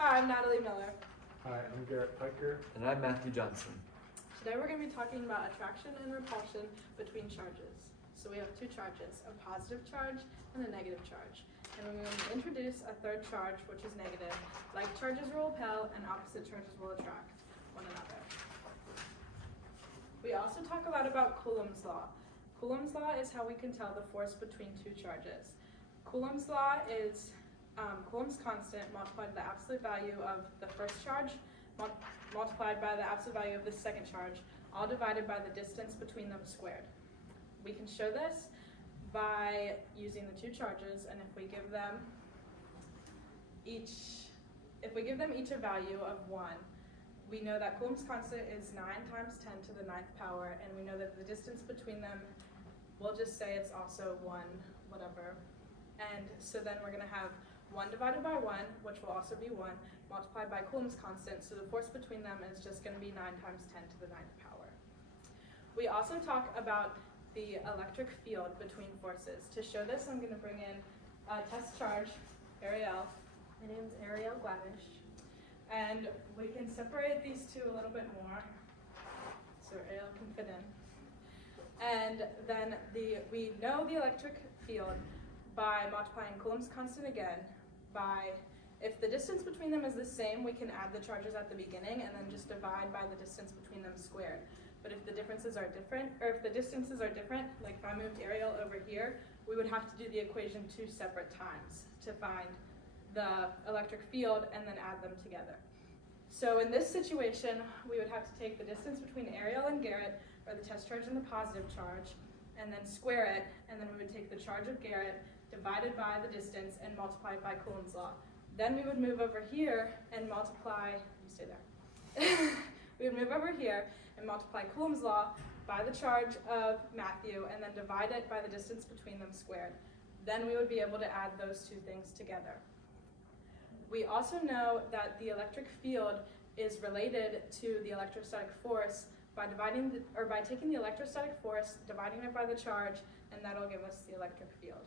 Hi, I'm Natalie Miller. Hi, I'm Garrett Piker. And I'm Matthew Johnson. Today we're going to be talking about attraction and repulsion between charges. So we have two charges, a positive charge and a negative charge. And we're going to introduce a third charge, which is negative. Like charges will repel and opposite charges will attract one another. We also talk a lot about Coulomb's law. Coulomb's law is how we can tell the force between two charges. Coulomb's law is Coulomb's constant multiplied by the absolute value of the first charge multiplied by the absolute value of the second charge, all divided by the distance between them squared. We can show this by using the two charges, and if we give them each a value of 1, we know that Coulomb's constant is 9 times 10 to the 9th power, and we know that the distance between them, we'll just say it's also 1, whatever. And so then we're going to have 1 divided by 1, which will also be 1, multiplied by Coulomb's constant, so the force between them is just going to be 9 times 10 to the 9th power. We also talk about the electric field between forces. To show this, I'm going to bring in a test charge, Ariel. My name's Ariel Glamish. And we can separate these two a little bit more, so Ariel can fit in. And then we know the electric field by multiplying Coulomb's constant again. If the distance between them is the same, we can add the charges at the beginning and then just divide by the distance between them squared. But if the distances are different, like if I moved Ariel over here, we would have to do the equation 2 separate times to find the electric field and then add them together. So in this situation, we would have to take the distance between Ariel and Garrett, or the test charge and the positive charge, and then square it, and then we would take the charge of Garrett divided by the distance and multiply it by Coulomb's law. Then we would move over here and multiply, you stay there. We would move over here and multiply Coulomb's law by the charge of Matthew and then divide it by the distance between them squared. Then we would be able to add those two things together. We also know that the electric field is related to the electrostatic force by taking the electrostatic force, dividing it by the charge, and that'll give us the electric field.